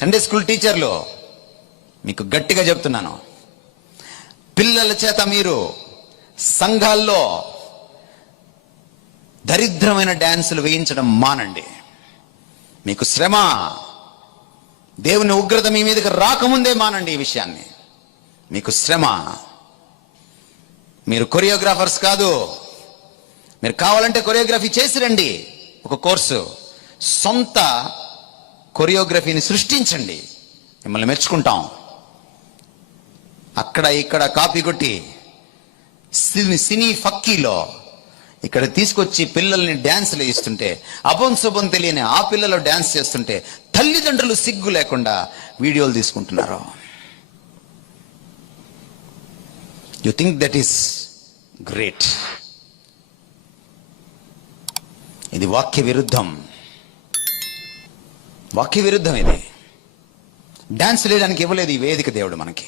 Sunday school టీచర్లు మీకు గట్టిగా చెప్తున్నాను, పిల్లల చేత మీరు సంఘాల్లో దరిద్రమైన డ్యాన్సులు వేయించడం మానండి. మీకు శ్రమ, దేవుని ఉగ్రత మీ మీదకి రాకముందే మానండి ఈ విషయాన్ని. మీకు శ్రమ. మీరు కొరియోగ్రాఫర్స్ కాదు. మీరు కావాలంటే కొరియోగ్రఫీ చేసి రండి, ఒక కోర్సు. సొంత కొరియోగ్రఫీని సృష్టించండి, మిమ్మల్ని మెచ్చుకుంటాం. అక్కడ ఇక్కడ కాపీ కొట్టి సినీ ఫక్కీలో ఇక్కడ తీసుకొచ్చి పిల్లల్ని డ్యాన్స్లు వేస్తుంటే, అబం శుభం తెలియని ఆ పిల్లలు డ్యాన్స్ చేస్తుంటే తల్లిదండ్రులు సిగ్గు లేకుండా వీడియోలు తీసుకుంటున్నారు. You think that is great. ఇది వాక్య విరుద్ధం. వాక్య విరుద్ధం ఇది. డాన్స్ వేయడానికి ఇవ్వలేదు ఈ వేదిక దేవుడు మనకి.